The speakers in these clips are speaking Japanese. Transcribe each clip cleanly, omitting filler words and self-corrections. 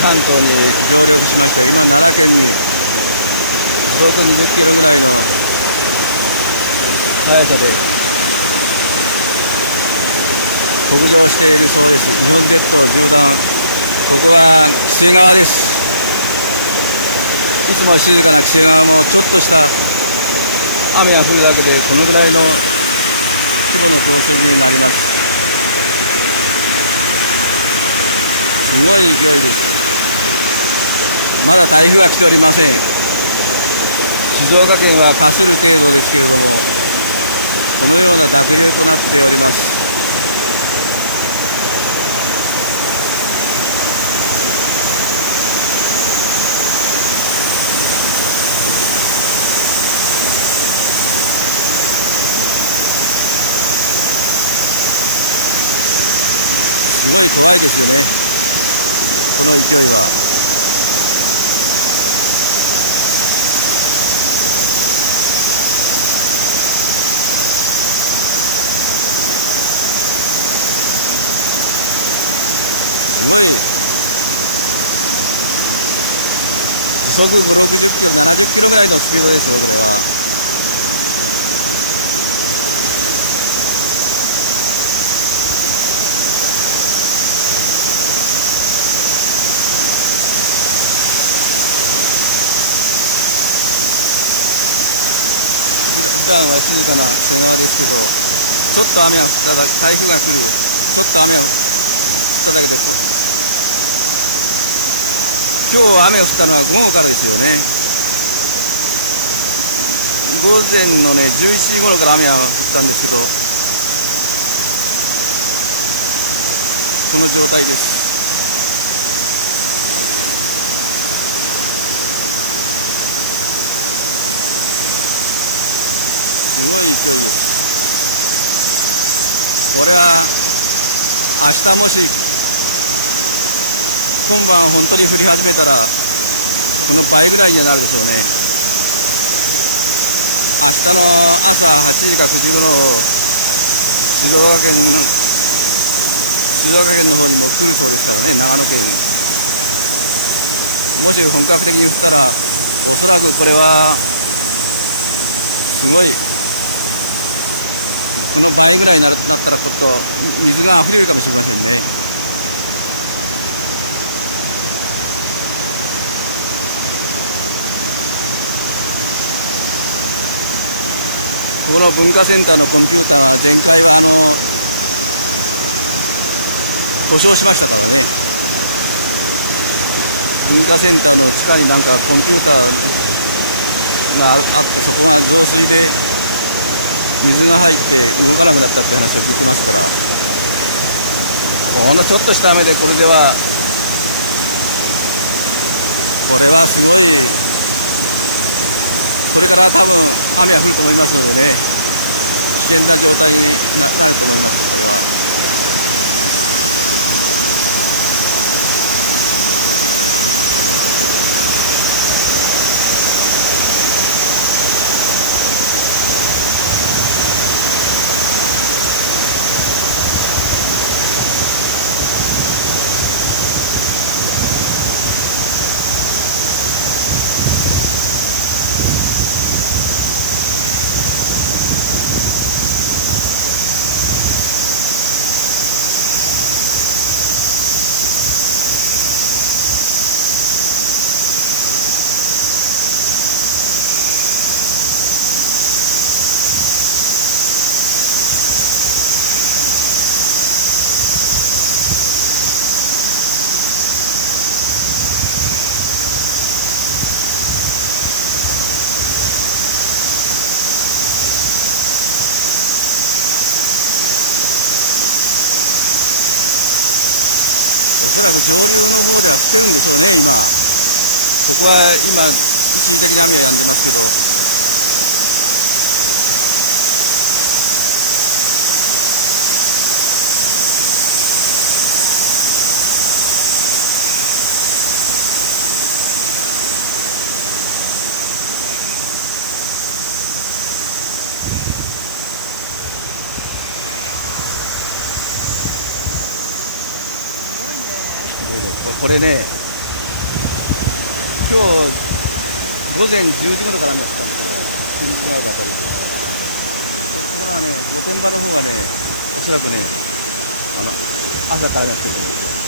半島に時速20キロ速さで北上して、日本列島縦断。ここは滋賀です。いつもは静かな滋賀のちょっとした雨が降るだけでこのぐらいの水位になります。すごい勢いです。まだ台風は来ておりません。静岡県は河川県です。時速50キロぐらいのスピードですよ。普段は静かなですけど、ちょっと雨が降っただけ、台風が来る、ちょっと雨が降っただけです。今日雨が降ったのは午後からですよね。午前のね、11時頃から雨が降ったんですけど、この状態です。これは明日もし今晩本当に降り始めたら、この倍ぐらいにはなるでしょうね。明日の朝8時か9時頃、静岡県の方にも来るそうですからね、長野県に。もし本格的に降ったら、おそらくこれは、すごい、倍ぐらいになったら、ちょっと水が溢れるかもしれませんね。この文化センターのコンピューター、前回も故障しましたので、文化センターの地下になんかコンピューターがあって、それで水が入って動かなくなったって話を聞いてます。ほんのちょっとした雨でこれはすごい、これは雨が降ると思いますのでね。ここは今、雨やってますけど、これね、今日午前10時頃から雨が降ったんです。今はね、御殿場の方までおそらくね、朝からやってると思うんです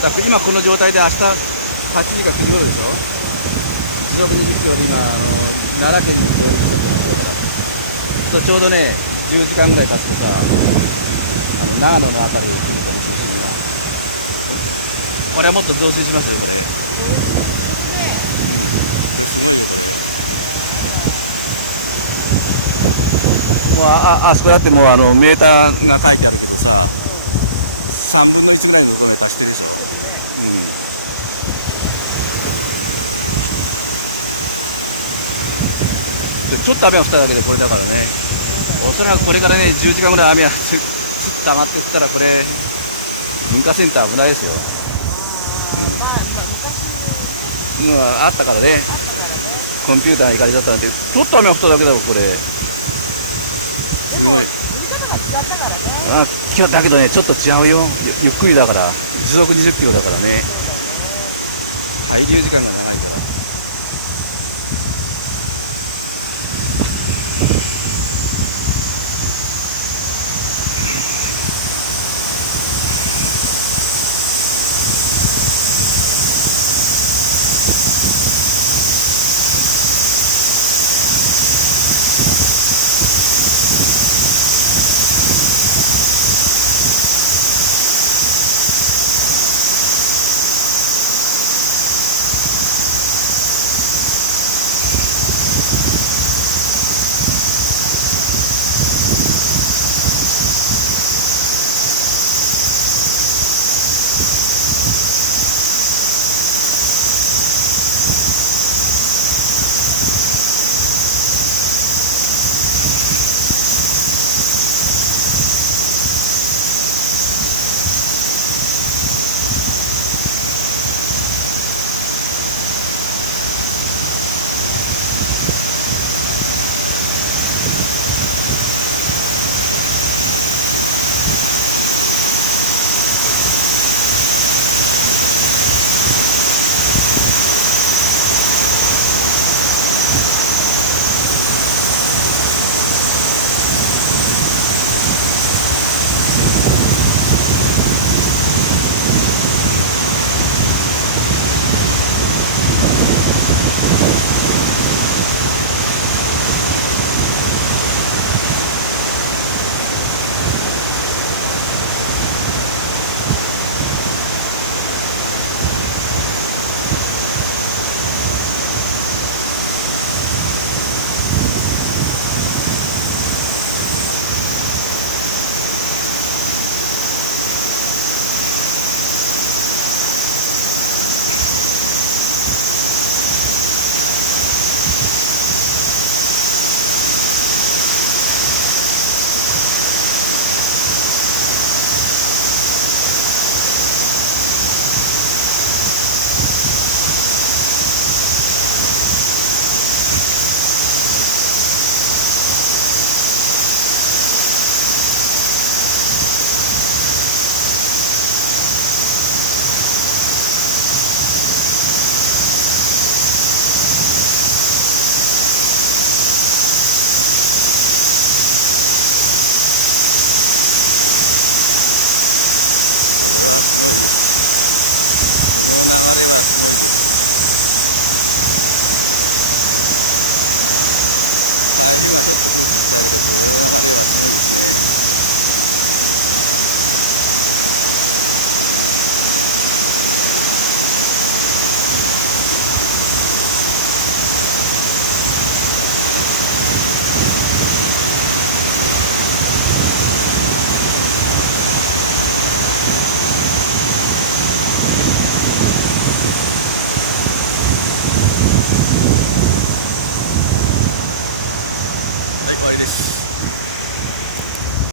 よ。だから今この状態で明日8時か9時頃でしょ。時速20キロで今奈良県にちょうどね10時間ぐらい経つとさ、長野のあたり中心がこれはもっと増水しますよこれ。もうあそこだってもうメーターが書いてあってさ、3分の1ぐらいのところに達してるでしょ。ちょっと雨が降っただけでこれだからね、おそらくこれからね10時間ぐらい雨が溜まっていったらこれ文化センター危ないですよ。昔ねあったからね、コンピューターが怒りだったなんて。ちょっと雨が降っただけだろこれ。でも降り方が違ったからね。だけどねちょっと違うよ。ゆっくりだから時速20キロだからね。そうだね。滞留時間が長い。